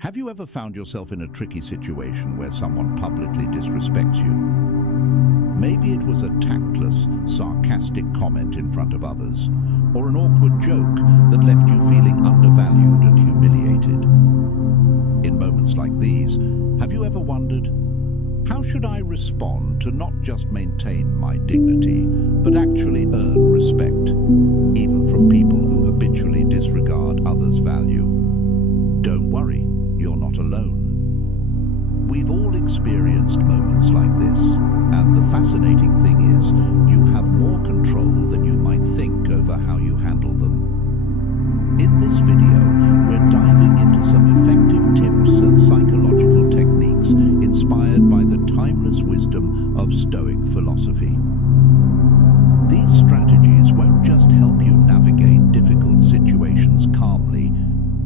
Have you ever found yourself in a tricky situation where someone publicly disrespects you? Maybe it was a tactless, sarcastic comment in front of others, or an awkward joke that left you feeling undervalued and humiliated. In moments like these, have you ever wondered, how should I respond to not just maintain my dignity, but actually earn respect, even from people who habitually disregard others' value? Don't worry, you're not alone. We've all experienced moments like this, and the fascinating thing is, you have more control than you might think over how you handle them. In this video, we're diving into some effective tips and psychological techniques inspired by the timeless wisdom of Stoic philosophy. These strategies won't just help you navigate difficult situations calmly,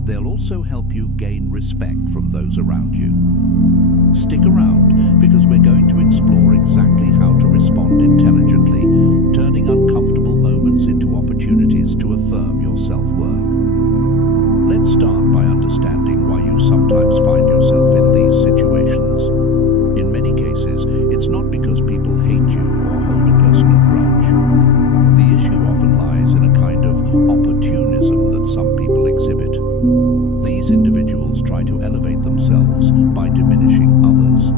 they'll also help you gain respect from those around you. Stick around, because we're going to explore exactly how to respond intelligently, turning uncomfortable moments into opportunities to affirm your self-worth. Let's start by understanding why you sometimes find yourself in these situations. In many cases, it's not because people hate you or hold a personal grudge. The issue often lies in a kind of opportunism that some people exhibit. These individuals try to elevate themselves by diminishing others.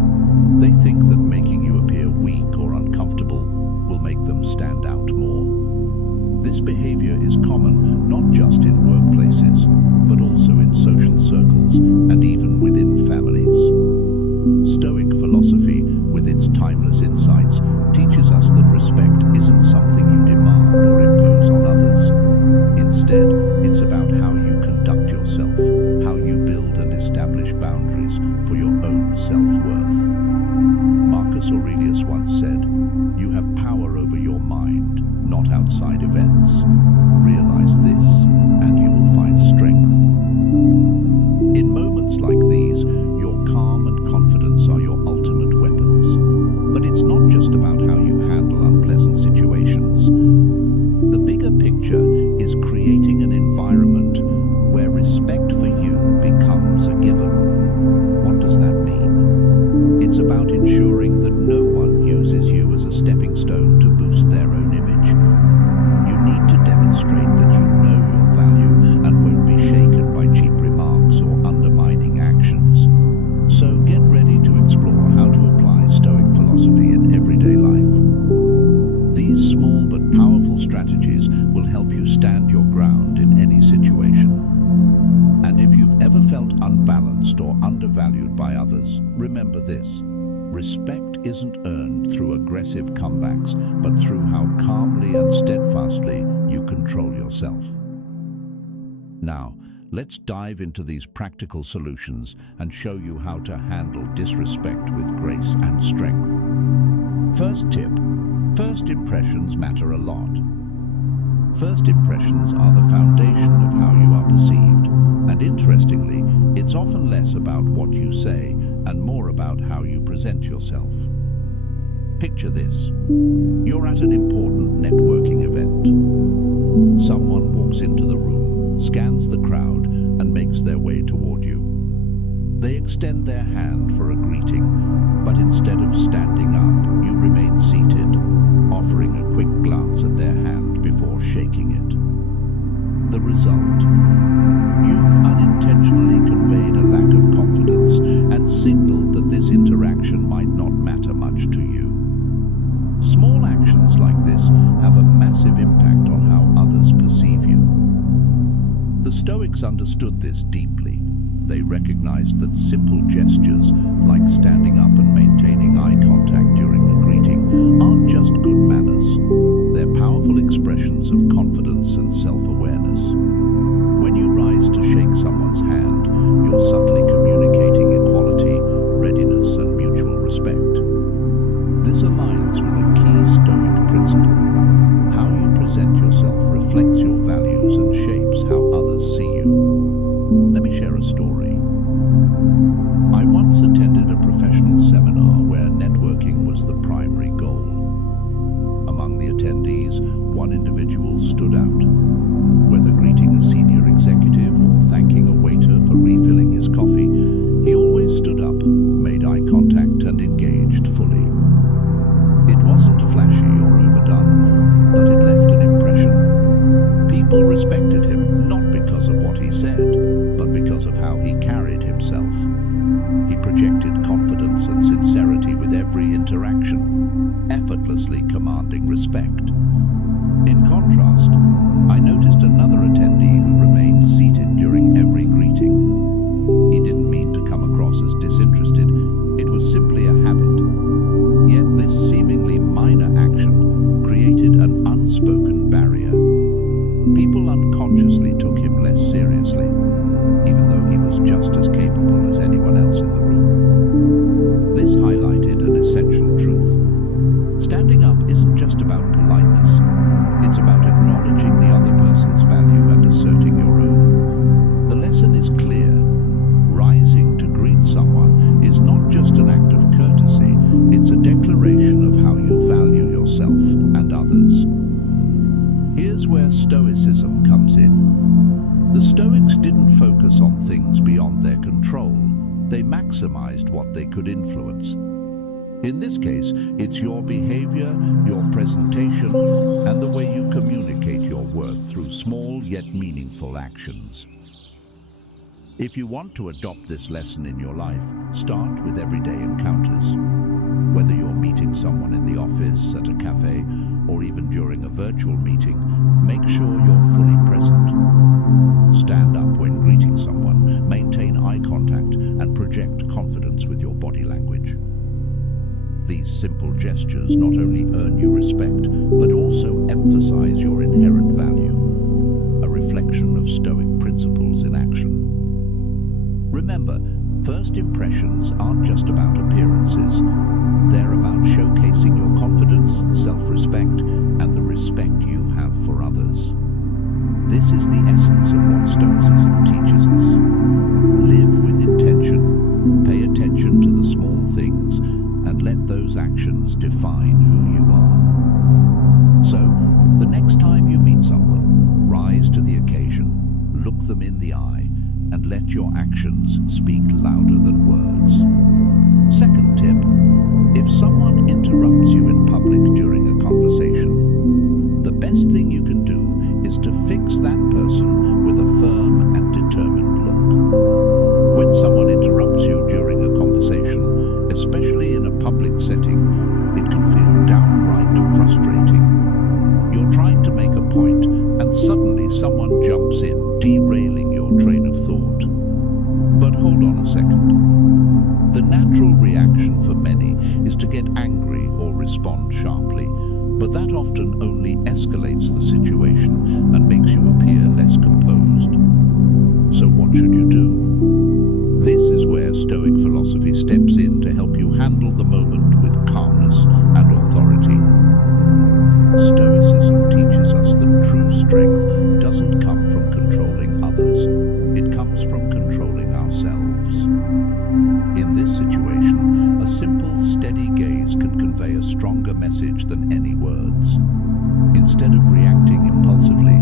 They think that making you appear weak or uncomfortable will make them stand out more. This behavior is common not just in workplaces, but also in social circles and even within families. Stoic philosophy, with its timeless insights, teaches us that respect isn't something you demand or impose on others. Instead, it's about how you conduct yourself, how you build and establish boundaries for your own self-worth. Marcus Aurelius once said, "You have power over your mind, not outside events. Realize this, and you will find strength." In moments like these, your calm and confidence are your ultimate weapons. But it's not just about how you handle unpleasant situations. The bigger picture is creating an environment where respect for you becomes a given. What does that mean? It's about ensuring that no one uses you as a stepping stone to boost their own image. You need to demonstrate that you know your value and won't be shaken by cheap remarks or undermining actions. So get ready to explore how to apply Stoic philosophy in everyday life. These small but powerful strategies will help you stand your ground in any situation. And if you've ever felt unbalanced or undervalued by others, remember this. Respect isn't earned through aggressive comebacks, but through how calmly and steadfastly you control yourself. Now, let's dive into these practical solutions and show you how to handle disrespect with grace and strength. First tip. First impressions matter a lot. First impressions are the foundation of how you are perceived, and interestingly, it's often less about what you say and more about how you present yourself. Picture this. You're at an important networking event. Someone walks into the room, scans the crowd, and makes their way toward you. They extend their hand for a greeting, but instead of standing up, you remain seated, offering a quick glance at their hand before shaking it. The result? You've unintentionally conveyed a lack of confidence and signaled that this interaction might not matter much to you. Small actions like this have a massive impact on how others perceive you. The Stoics understood this deeply. They recognized that simple gestures, like standing up and maintaining eye contact during a greeting, aren't just good manners. They're powerful expressions of confidence and self-awareness. When you rise to shake someone's hand, you're subtly communicating equality, readiness, and mutual respect. This aligns with a key Stoic principle. How you present yourself reflects your values and shapes how others see you. Let me share a story. I once attended a professional seminar where networking was the primary goal. Among the attendees, one individual stood out. Whether greeting a senior executive or thanking a waiter for refilling his coffee, People unconsciously took him less seriously, even though he was just as capable as anyone else in the room. This highlighted an essential truth. Standing up isn't just about politeness, it's about acknowledging the other person's value and asserting your own. The lesson is clear. Rising to greet someone is not just an act of courtesy, it's a declaration of how you value yourself and others. Here's where Stoicism comes in. The Stoics didn't focus on things beyond their control. They maximized what they could influence. In this case, it's your behavior, your presentation, and the way you communicate your worth through small yet meaningful actions. If you want to adopt this lesson in your life, start with everyday encounters. Whether you're meeting someone in the office, at a cafe, or even during a virtual meeting, make sure you're fully present. Stand up when greeting someone, maintain eye contact, and project confidence with your body language. These simple gestures not only earn you respect, but also emphasize your inherent value, a reflection of Stoic principles in action. Remember, first impressions aren't just about appearances. They're about showcasing your confidence, self-respect, and the respect you have for others. This is the essence of what Stoicism teaches us. Live with intention, pay attention to the small things, and let those actions define who you are. So, the next time you meet someone, rise to the occasion, look them in the eye, and let your actions speak louder than words. Second tip, if someone interrupts you in public during a conversation, the best thing you can do is to fix that person with a firm and determined look. When someone interrupts you during a conversation, especially in a public setting, it can feel downright frustrating. You're trying to make a point, and suddenly someone jumps in, derailing your train of thought. But hold on a second. The natural reaction for many is to get angry or respond sharply, but that often only escalates the situation and makes you appear less composed. So what should you do? This is where Stoic philosophy steps in to help you handle the moment with calmness and authority. Stoicism teaches us that true strength doesn't come from controlling others. It comes from controlling ourselves. In this situation, a simple, steady gaze can convey a stronger message than any words. Instead of reacting impulsively,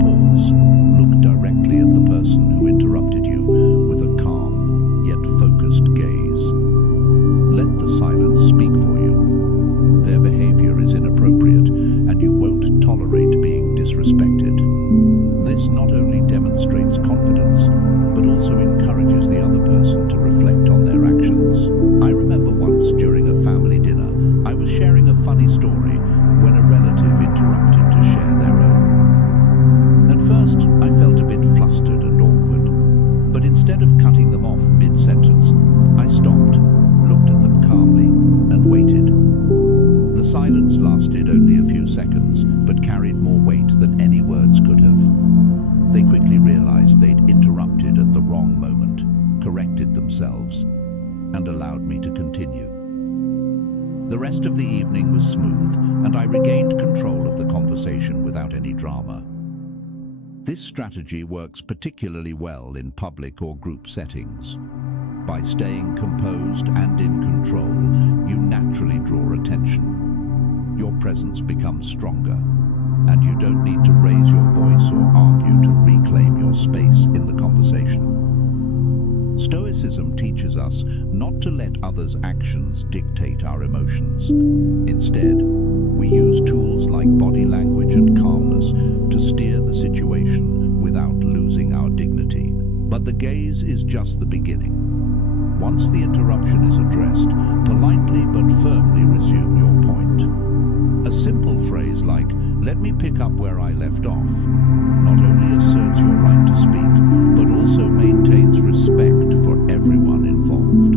pause, look directly at the person who interrupted you with a calm, yet focused gaze. Let the silence speak for you. Their behavior is inappropriate, and you won't tolerate being disrespected. This not only demonstrates confidence, but also encourages the other person to reflect on their actions. I remember once during a family dinner, I was sharing a funny story when a relative interrupted to share their own. At first, I felt a bit flustered and awkward, but instead of cutting them off mid-sentence, I stopped, looked at them calmly, and waited. The silence lasted only a few seconds, but carried more weight than any words could have. They quickly realized they'd interrupted at the wrong moment, corrected themselves, and allowed me to continue. The rest of the evening was smooth, and I regained control of the conversation without any drama. This strategy works particularly well in public or group settings. By staying composed and in control, you naturally draw attention. Your presence becomes stronger, and you don't need to raise your voice or argue to reclaim your space in the conversation. Stoicism teaches us not to let others' actions dictate our emotions. Instead, we use tools like body language and calmness to steer the situation without losing our dignity. But the gaze is just the beginning. Once the interruption is addressed, politely but firmly resume your point. A simple phrase like, "Let me pick up where I left off," not only asserts your right to speak, but also maintains respect for everyone involved.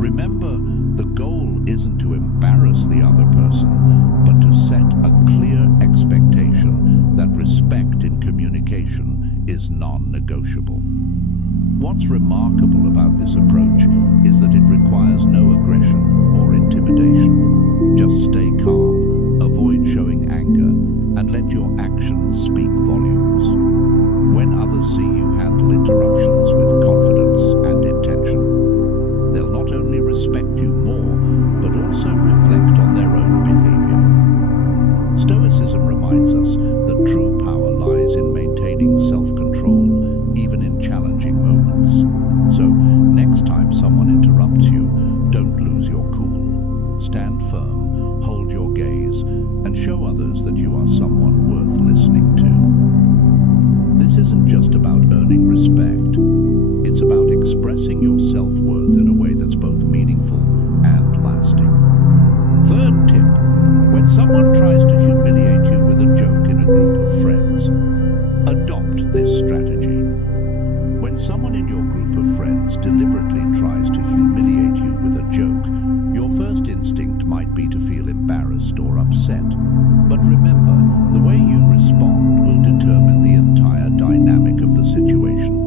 Remember, the goal isn't to embarrass the other person, but to set a clear expectation that respect is non-negotiable. What's remarkable about this approach is that it requires no aggression or intimidation. Just stay calm, avoid showing anger, and let your actions speak volumes. When others see you handle interruptions with confidence and intention, they'll not only respect you more, but also reflect on their own behavior. Stoicism reminds us that true power lies in maintaining self-control, even in challenging moments. So, next time someone interrupts you, don't lose your cool. Stand firm, hold your gaze, and show others that you are someone worth listening to. This isn't just about earning respect. It's about expressing your self-worth in a way that's both meaningful and lasting. Third tip: when someone tries to humiliate you with a joke in a group of friends, adopt this strategy. When someone in your group of friends deliberately tries to humiliate you with a joke, your first instinct might be to feel embarrassed or upset. But remember, the way you respond will determine the entire dynamic of the situation.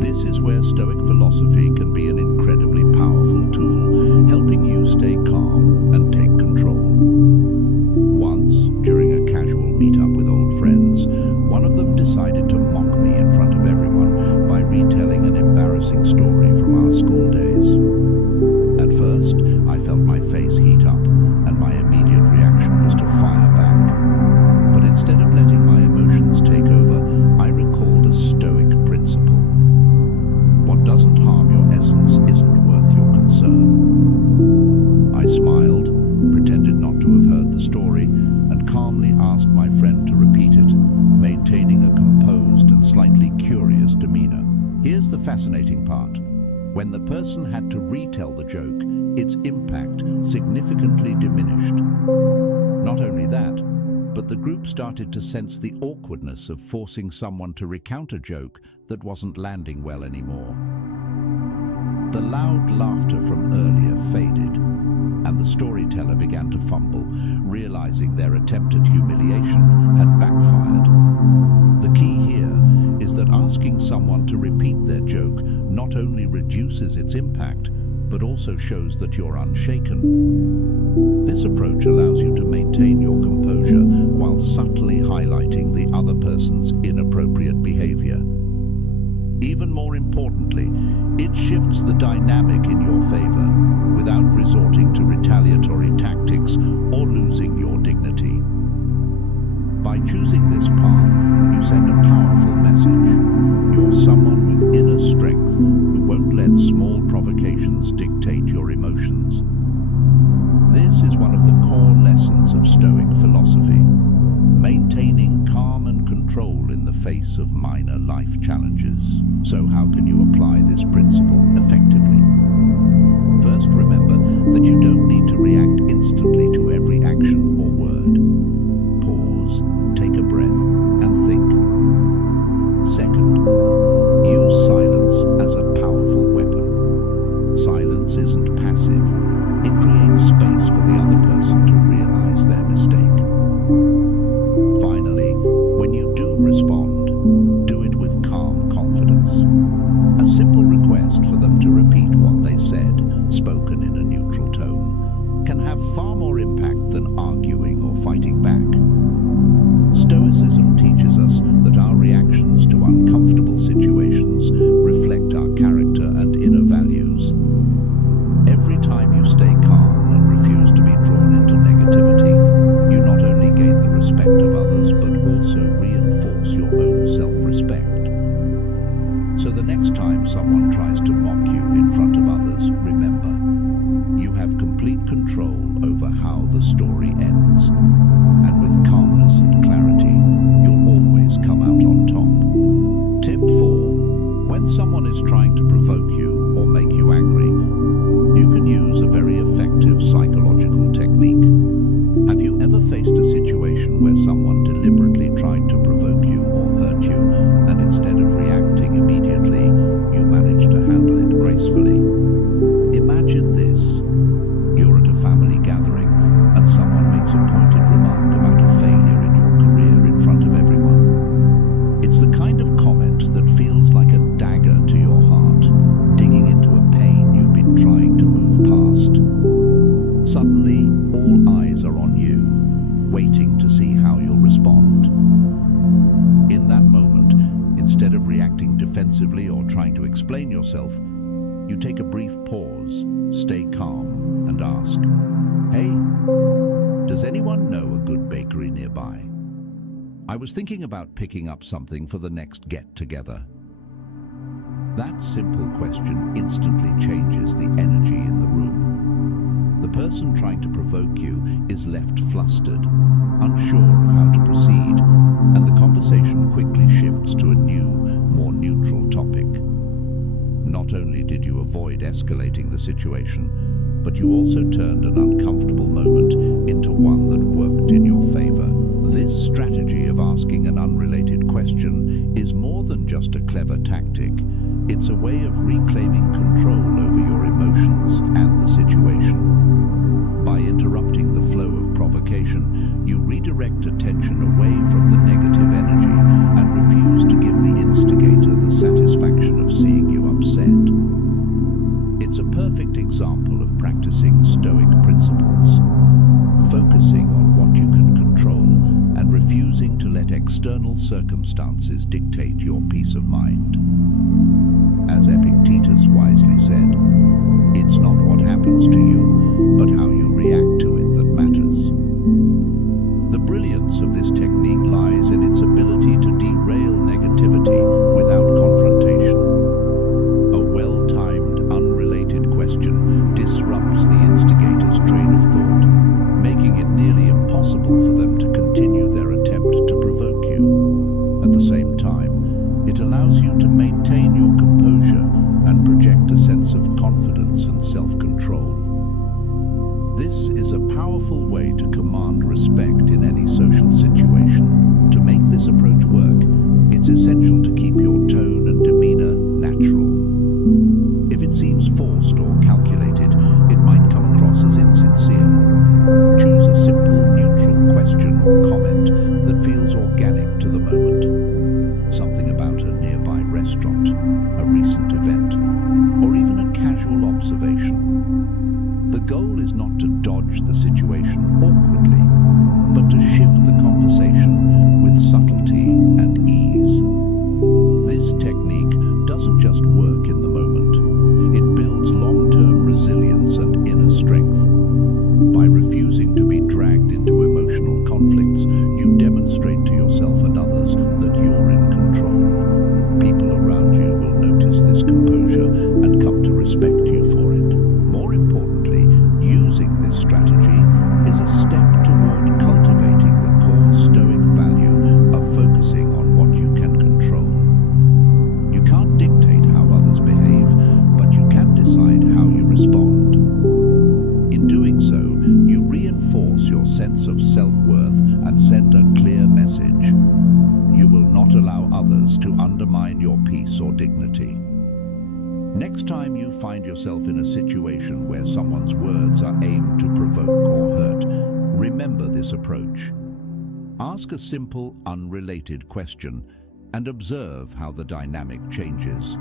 This is where Stoic philosophy can be an incredibly powerful tool, helping you stay calm and take control. Once, during a casual meetup with old friends, one of them decided to mock me in front of everyone by retelling an embarrassing story from our school days. At first, I felt my face heat up, and my immediate reaction was to fire back. But instead of letting my emotions take over, I recalled a Stoic principle. What doesn't harm your essence isn't worth your concern. I smiled, pretended not to have heard the story, and calmly asked my friend to repeat it, maintaining a composed and slightly curious demeanor. Here's the fascinating part. When the person had to retell the joke, its impact significantly diminished. Not only that, but the group started to sense the awkwardness of forcing someone to recount a joke that wasn't landing well anymore. The loud laughter from earlier faded, and the storyteller began to fumble, realizing their attempt at humiliation had backfired. The key here is that asking someone to repeat their joke not only reduces its impact, but also shows that you're unshaken. This approach allows you to maintain your composure while subtly highlighting the other person's inappropriate behavior. Even more importantly, it shifts the dynamic in your favor without resorting to retaliatory tactics or losing your dignity. By choosing this path, you send a powerful message. You're someone with inner strength who won't let small provocations dictate your emotions. This is one of the core lessons of Stoic philosophy, maintaining calm and control in the face of minor life challenges. So how can you apply this principle effectively? First, remember that you don't need to react instantly to every action or word. Pause, take a breath, and think. Second, use silence as a powerful weapon. Silence isn't passive. It creates space for the other person to realize their mistake. Finally, when you do respond, do it with calm confidence. A simple request for them to repeat what they said, spoken in a neutral tone, can have far more impact than arguing or fighting back. Stoicism teaches us that our reactions to uncomfortable situations reflect our character and inner values. Every time you stay calm and refuse to be drawn into negativity, you not only gain the respect of others, but also reinforce your own self-respect. So the next time someone tries to mock you in front of others, remember, you have complete control over how the story ends. And with calmness and clarity, you'll always come out on top. Tip 4. When someone is trying to provoke you or make you angry, you can use a very effective psychological technique. Have you ever faced a situation where someone deliberately tried to provoke you or hurt you, and instead of reacting immediately, you managed to handle it gracefully? Imagine this. You're at a family gathering, and someone makes a pointed remark about a failure in your career in front of everyone. It's the kind of comment defensively or trying to explain yourself, you take a brief pause, stay calm, and ask, "Hey, does anyone know a good bakery nearby? I was thinking about picking up something for the next get-together." That simple question instantly changes the energy in the room. The person trying to provoke you is left flustered, unsure of how to proceed, and the conversation quickly shifts to a new, more neutral topic. Not only did you avoid escalating the situation, but you also turned an uncomfortable moment into one that worked in your favor. This strategy of asking an unrelated question is more than just a clever tactic. It's a way of reclaiming control over your emotions and the situation. By interrupting the flow of provocation, you redirect attention away from the negative energy and refuse to give the instigator the satisfaction of seeing you upset. It's a perfect example of practicing Stoic principles, focusing on what you can control and refusing to let external circumstances dictate your peace of mind. As Epictetus wisely said, "It's not what happens to you, but how you react to it that matters." The brilliance of this technique lies in its ability to derail negativity without confrontation. A well-timed, unrelated question disrupts the instigator's train of thought, making it nearly impossible for them to continue their attempt to provoke you. At the same time, it allows you to maintain your composure and project a sense of confidence and self-control. This is a powerful way to command respect in any social situation. To make this approach work, it's essential to keep your tone and demeanor natural. If it seems forced or calculated, it might come across as insincere. Choose a simple, neutral question or comment that feels organic to the moment. Something about a nearby restaurant, a recent event, or even a casual observation. The goal is not to dodge the situation awkwardly, but to shift the conversation with subtlety and ease. This technique doesn't just work in the moment, it builds long-term resilience and inner strength. By refusing to be dragged into emotional conflicts, you demonstrate to yourself and others that you're in control. People around you will notice this composure and come to respect you for it. More importantly, using this strategy is a step toward cultivating the core Stoic value of focusing on what you can control. You can't dictate how others behave, but you can decide how you respond. In doing so, you reinforce your sense of self-worth and send a clear message. You will not allow others to undermine your peace or dignity. Next time you find yourself in a situation where someone's words are aimed to provoke or hurt, remember this approach. Ask a simple, unrelated question and observe how the dynamic changes.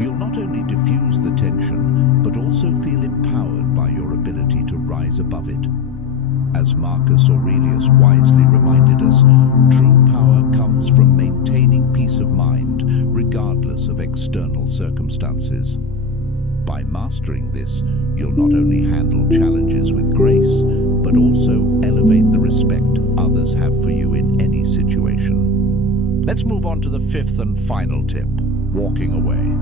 You'll not only diffuse the tension, but also feel empowered by your ability to rise above it. As Marcus Aurelius wisely reminded us, true power comes from maintaining peace of mind, regardless of external circumstances. By mastering this, you'll not only handle challenges with grace, but also elevate the respect others have for you in any situation. Let's move on to the fifth and final tip, walking away.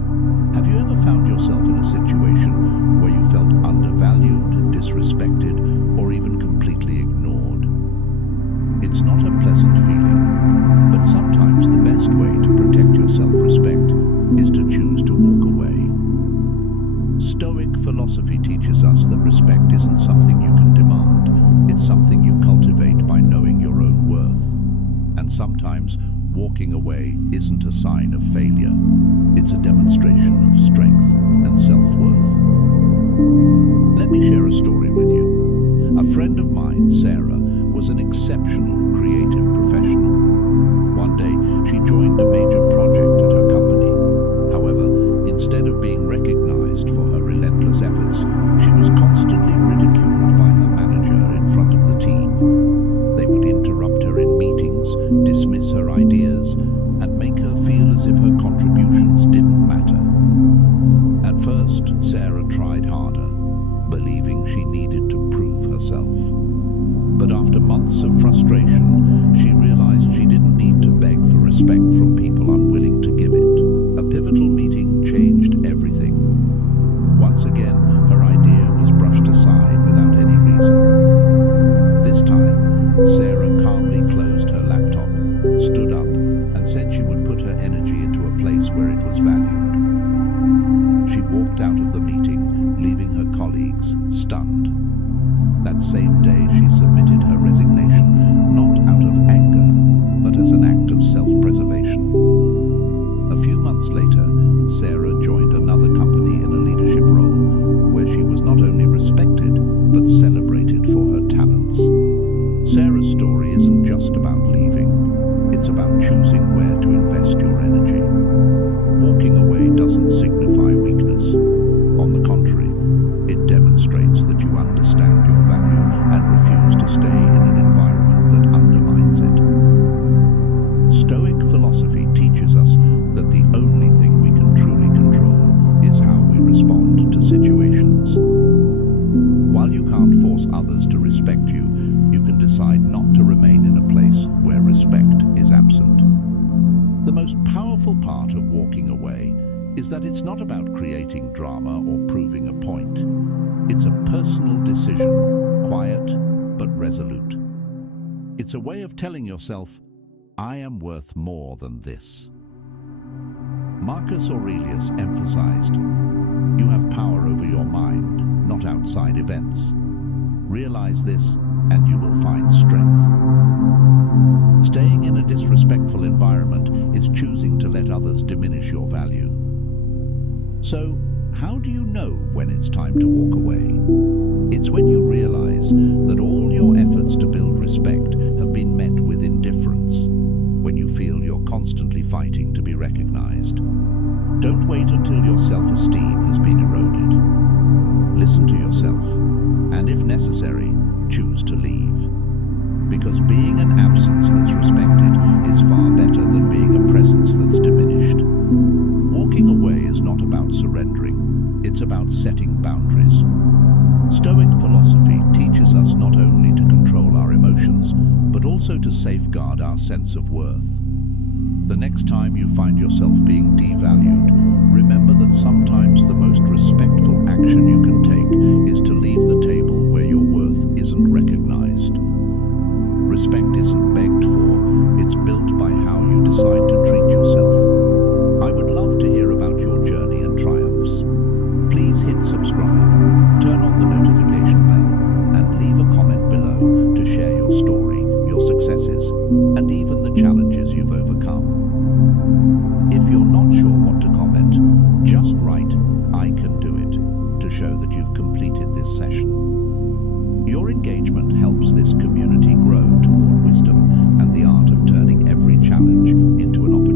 Have you ever found yourself in a situation where you felt undervalued, disrespected, or even completely ignored? It's not a pleasant feeling, but sometimes the best way to protect your self-respect is to choose to walk away. Stoic philosophy teaches us that respect isn't something you can demand, it's something you cultivate by knowing your own worth. And sometimes, walking away isn't a sign of failure. It's a demonstration of strength and self-worth. Let me share a story with you. A friend of mine, Sarah, was an exceptional creative professional. One day, she joined a major project at her company. However, instead of being recognized for her relentless efforts, she was constantly ridiculed by her manager in front of the team. They would interrupt her in meetings, dismiss her ideas, and make her feel as if her contributions didn't matter. At first, Sarah tried harder, believing she needed to prove herself. But after months of frustration, she realized she didn't need to beg for respect from people unwilling to give it. A pivotal meeting changed everything. Once again, her idea was brushed aside without any reason. This time, Sarah calmly closed her laptop, stood up, and said she would put her energy into a place where it was valued. She walked out of the meeting, leaving her colleagues stunned. That same day, she submitted her resignation, not out of anger, but as an act of self-preservation. A few months later, Sarah joined another company in a leadership role, where she was not only respected, but celebrated for her talents. Sarah's story isn't just about leaving, it's about choosing where to invest your energy. Walking away doesn't signify weakness. On the contrary, it demonstrates that you understand your value and refuse to stay in an environment that undermines it. Stoic philosophy teaches us that the only thing we can truly control is how we respond to situations. While you can't force others to respect you, you can decide not to remain in a place where respect is absent. The most powerful part of walking away is that it's not about creating drama or proving a point. It's a personal decision, quiet but resolute. It's a way of telling yourself, I am worth more than this. Marcus Aurelius emphasized, you have power over your mind, not outside events. Realize this, and you will find strength. Staying in a disrespectful environment is choosing to let others diminish your value. So, how do you know when it's time to walk away? It's when you realize that all your efforts to build respect have been met with indifference, when you feel you're constantly fighting to be recognized. Don't wait until your self-esteem has been eroded. Listen to yourself, and if necessary, choose to leave. Because being an absence that's respected is far better than being a presence that's diminished. Walking away is not about surrendering, it's about setting boundaries. Stoic philosophy teaches us not only to control our emotions, but also to safeguard our sense of worth. The next time you find yourself being devalued, remember that sometimes the most respectful action you can take is to leave the table where your worth isn't recognized. Respect isn't begged for, it's built by how you decide to treat yourself. I would love to hear about your journey and triumphs. Please hit subscribe, turn on the notification bell, and leave a comment below to share your story, your successes, and even the challenges you've overcome. If you're not sure what to comment, just write, I can do it, to show that you've completed this session. Your engagement helps this community grow toward wisdom and the art of turning every challenge into an opportunity.